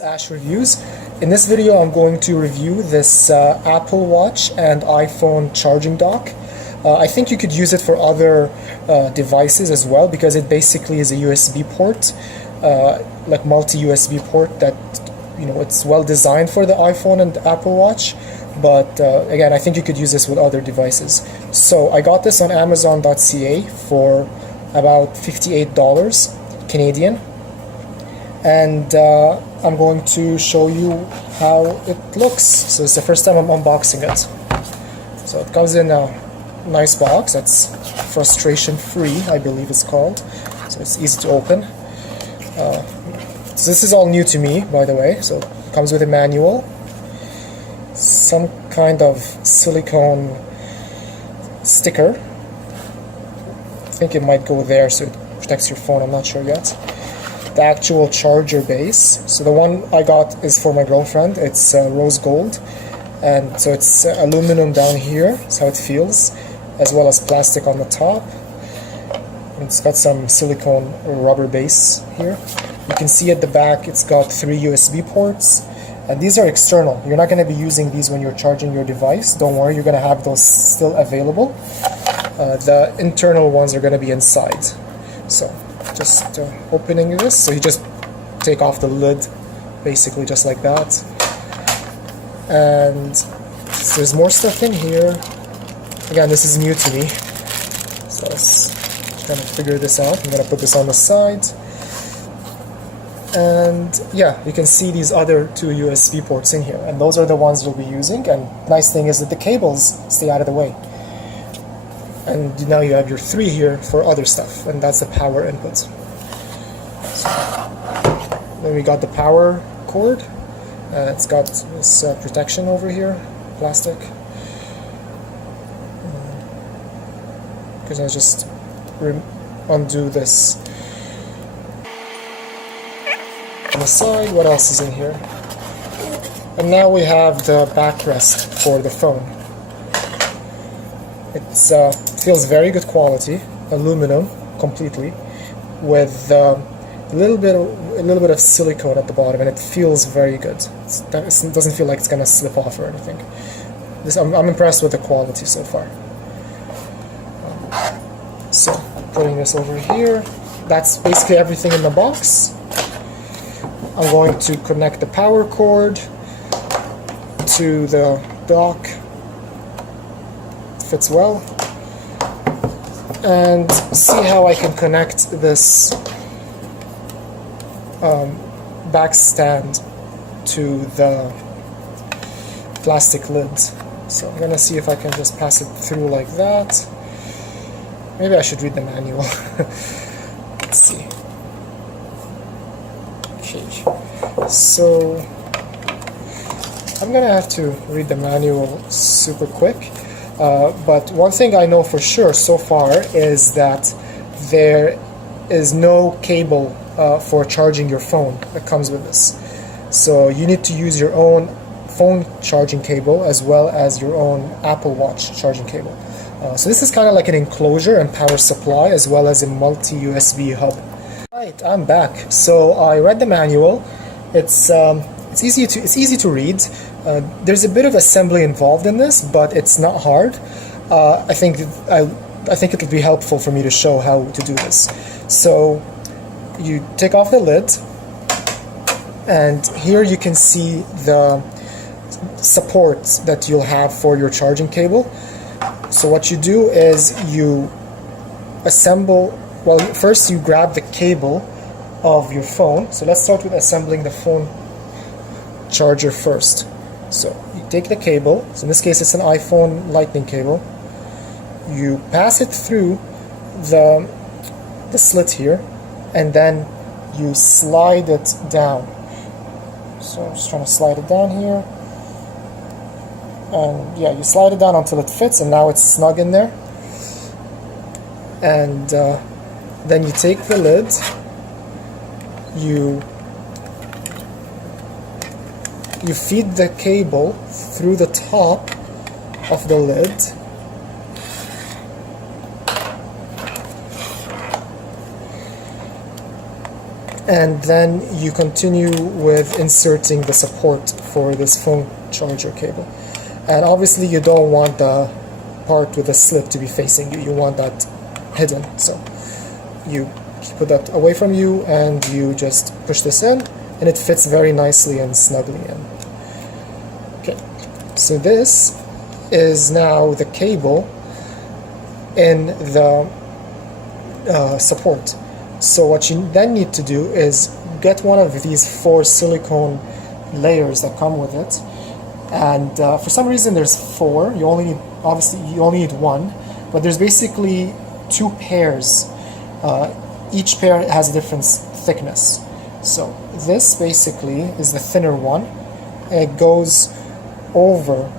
Ash Reviews. In this video I'm going to review this Apple Watch and iPhone charging dock. I think you could use it for other devices as well, because it basically is a USB port, like multi-USB port that, it's well designed for the iPhone and Apple Watch. But again, I think you could use this with other devices. So I got this on Amazon.ca for about $58 Canadian. And I'm going to show you how it looks. So it's the first time I'm unboxing it. So it comes in a nice box that's frustration free, I believe it's called. So it's easy to open. So this is all new to me, by the way. So it comes with a manual, some kind of silicone sticker. I think it might go there so it protects your phone, I'm not sure yet. The actual charger base. So the one I got is for my girlfriend. It's rose gold, and so it's aluminum down here. That's how it feels, as well as plastic on the top. It's got some silicone rubber base here. You can see at the back it's got 3 USB ports, and these are external. You're not going to be using these when you're charging your device. Don't worry, you're going to have those still available. The internal ones are going to be inside. So just opening this, so you just take off the lid basically just like that, and there's more stuff in here. Again, this is new to me, so let's try to figure this out. I'm gonna put this on the side, and yeah, you can see these other 2 USB ports in here, and those are the ones you'll be using. And nice thing is that the cables stay out of the way. And now you have your 3 here for other stuff, and that's the power input. So, then we got the power cord. It's got this protection over here, plastic. Because I just undo this. On the side, what else is in here? And now we have the backrest for the phone. It feels very good quality, aluminum completely, with a little bit of silicone at the bottom, and it feels very good. It doesn't feel like it's gonna slip off or anything. I'm impressed with the quality so far. So putting this over here, that's basically everything in the box. I'm going to connect the power cord to the dock. Fits well, and see how I can connect this back stand to the plastic lid. So I'm gonna see if I can just pass it through like that. Maybe I should read the manual. Let's see. Okay, so I'm gonna have to read the manual super quick. But one thing I know for sure so far is that there is no cable for charging your phone that comes with this. So you need to use your own phone charging cable as well as your own Apple Watch charging cable. So this is kind of like an enclosure and power supply, as well as a multi-USB hub. Right, I'm back. So I read the manual. It's easy to read. There's a bit of assembly involved in this, but it's not hard. I think it'll be helpful for me to show how to do this. So you take off the lid, and here you can see the support that you'll have for your charging cable. So what you do is you assemble, well, first you grab the cable of your phone. So let's start with assembling the phone charger first. So you take the cable, so in this case it's an iPhone lightning cable. You pass it through the slit here, and then you slide it down. So I'm just trying to slide it down here. And yeah, you slide it down until it fits, and now it's snug in there. And then you take the lid, you feed the cable through the top of the lid, and then you continue with inserting the support for this phone charger cable. And obviously you don't want the part with the slit to be facing you, you want that hidden. So you put that away from you and you just push this in, and it fits very nicely and snugly in. Okay, so this is now the cable in the support. So what you then need to do is get one of these 4 silicone layers that come with it, and for some reason there's 4. You only need 1, but there's basically 2 pairs. Each pair has a different thickness. So this basically is the thinner one, and it goes over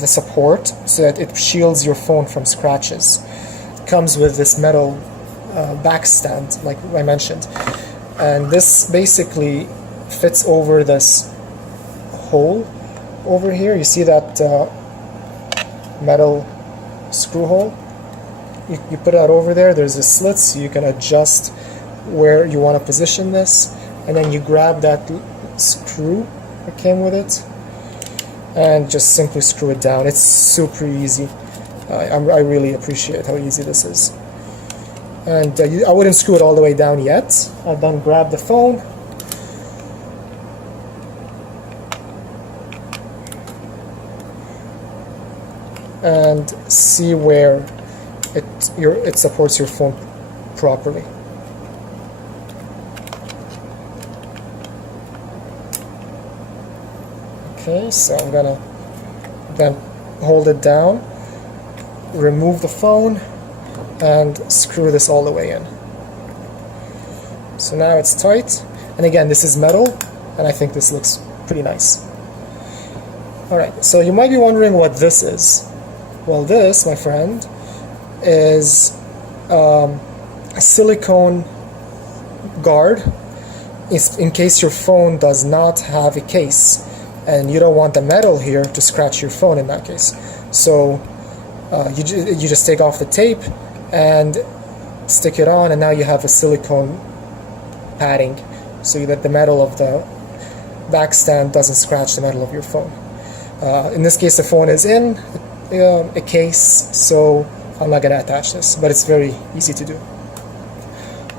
the support so that it shields your phone from scratches. It comes with this metal back stand, like I mentioned, and this basically fits over this hole over here. You see that metal screw hole? You put that over there. There's a slit, so you can adjust where you want to position this, and then you grab that screw that came with it and just simply screw it down. It's super easy. I really appreciate how easy this is. And I wouldn't screw it all the way down yet. I'll then grab the phone and see where it supports your phone properly. Okay, so I'm gonna then hold it down, remove the phone, and screw this all the way in. So now it's tight, and again, this is metal, and I think this looks pretty nice. Alright, so you might be wondering what this is. Well, this, my friend, is a silicone guard in case your phone does not have a case, and you don't want the metal here to scratch your phone in that case. So you just take off the tape and stick it on, and now you have a silicone padding so that the metal of the back stand doesn't scratch the metal of your phone. In this case, the phone is in a case, so I'm not going to attach this, but it's very easy to do.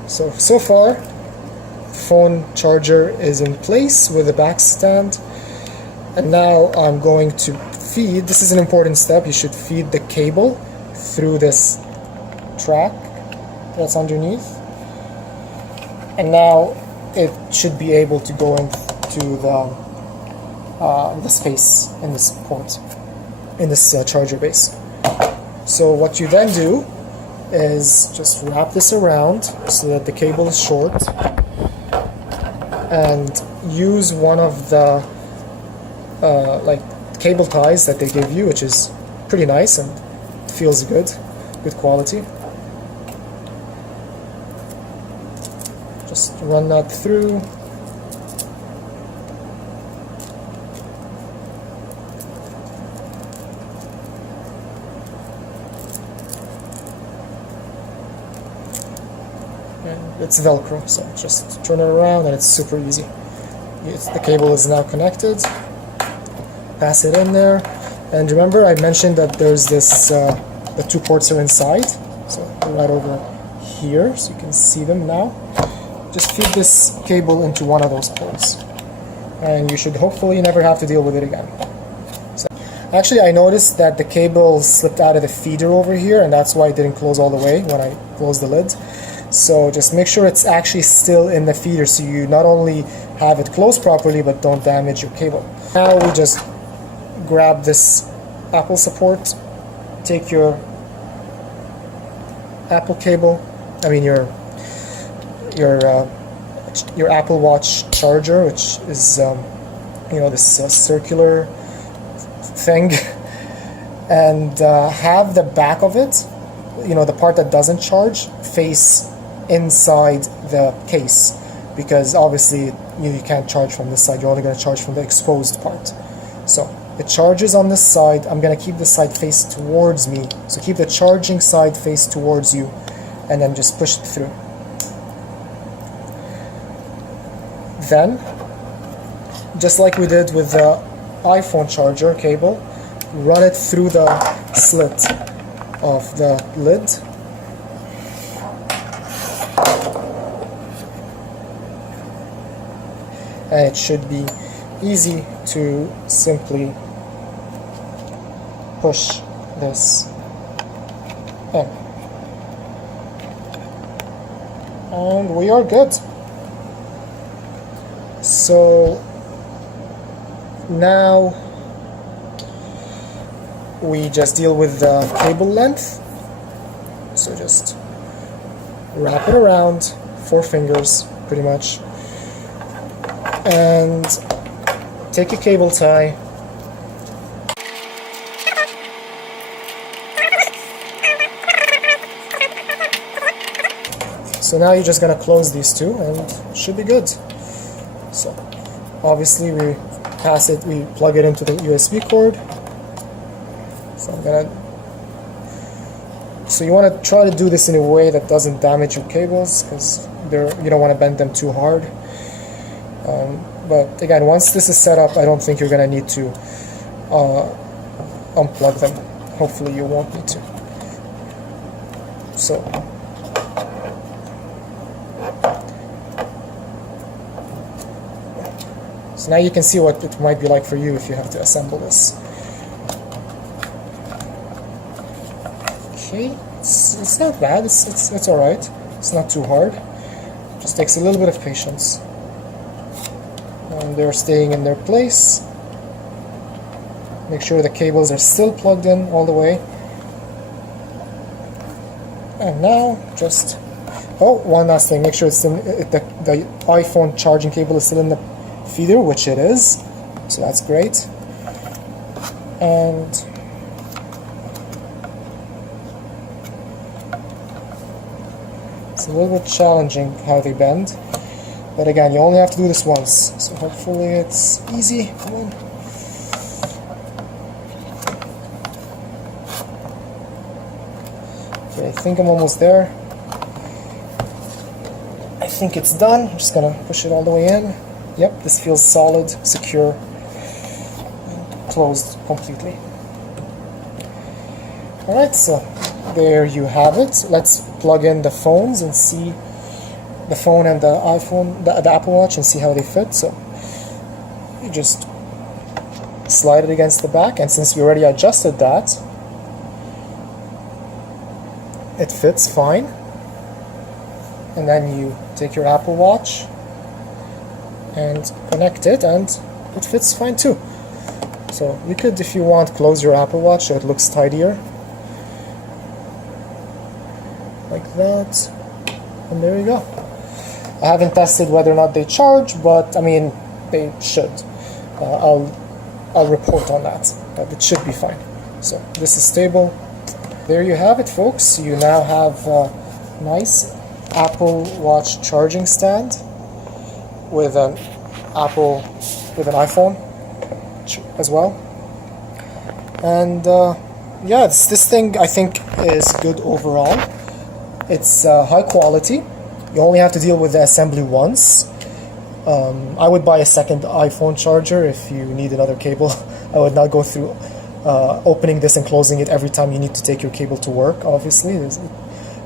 So far, the phone charger is in place with the back stand, and now I'm going to feed. This is an important step. You should feed the cable through this track that's underneath, and now it should be able to go into the space in this port, in this charger base. So what you then do is just wrap this around so that the cable is short, and use one of the like cable ties that they give you, which is pretty nice and feels good quality. Just run that through. And it's Velcro, so just turn it around and it's super easy. The cable is now connected. Pass it in there. And remember, I mentioned that there's this, the 2 ports are inside. So they're right over here, so you can see them now. Just feed this cable into one of those ports, and you should hopefully never have to deal with it again. So, actually, I noticed that the cable slipped out of the feeder over here, and that's why it didn't close all the way when I closed the lid. So just make sure it's actually still in the feeder, so you not only have it closed properly, but don't damage your cable. Now we just grab this Apple support, take your Apple cable, your Apple Watch charger, which is this circular thing, and have the back of it, the part that doesn't charge, face inside the case, because obviously you can't charge from this side. You're only going to charge from the exposed part. So it charges on this side. I'm going to keep this side face towards me, so keep the charging side face towards you, and then just push it through. Then, just like we did with the iPhone charger cable, run it through the slit of the lid. And it should be easy to simply push this in. And we are good. So now we just deal with the cable length. So just wrap it around, 4 fingers pretty much, and take a cable tie. So now you're just gonna close these two and it should be good. So obviously we plug it into the USB cord. So you want to try to do this in a way that doesn't damage your cables, because you don't want to bend them too hard. But again, once this is set up, I don't think you're going to need to unplug them. Hopefully you won't need to. So now you can see what it might be like for you if you have to assemble this. Okay, it's not bad. It's all right. It's not too hard. Just takes a little bit of patience. And they're staying in their place. Make sure the cables are still plugged in all the way. And now just one last thing. Make sure it's in the iPhone charging cable is still in the feeder, which it is. So that's great. And it's a little bit challenging how they bend, but again, you only have to do this once, so hopefully it's easy. Come on. Okay, I think I'm almost there. I think it's done. I'm just gonna push it all the way in. Yep, this feels solid, secure, and closed completely. Alright, so there you have it. Let's plug in the phones and see the phone and the iPhone, the Apple Watch, and see how they fit. So you just slide it against the back, and since we already adjusted that, it fits fine. And then you take your Apple Watch and connect it, and it fits fine too. So you could, if you want, close your Apple Watch so it looks tidier. Like that, and there you go. I haven't tested whether or not they charge, but I mean, they should. I'll report on that, but it should be fine. So this is stable. There you have it, folks. You now have a nice Apple Watch charging stand with an iPhone as well. And yeah, this thing I think is good overall. It's high quality. You only have to deal with the assembly once. I would buy a second iPhone charger if you need another cable. I would not go through opening this and closing it every time you need to take your cable to work, obviously.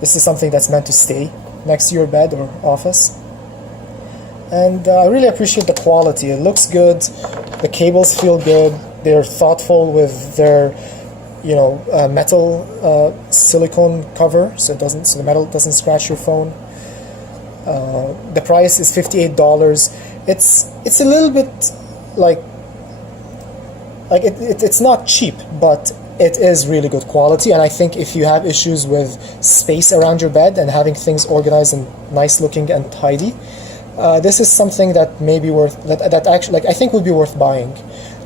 This is something that's meant to stay next to your bed or office. And I really appreciate the quality. It looks good. The cables feel good. They're thoughtful with their metal silicone cover, so the metal doesn't scratch your phone. The price is $58. It's a little bit it's not cheap, but it is really good quality. And I think if you have issues with space around your bed and having things organized and nice looking and tidy, this is something that may be that actually I think would be worth buying.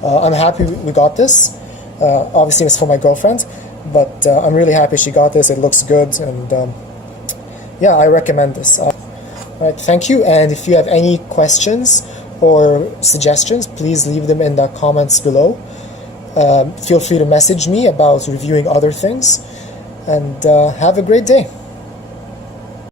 I'm happy we got this. Obviously it's for my girlfriend, but I'm really happy she got this. It looks good, and yeah, I recommend this. Alright, thank you, and if you have any questions or suggestions, please leave them in the comments below. Feel free to message me about reviewing other things, and have a great day.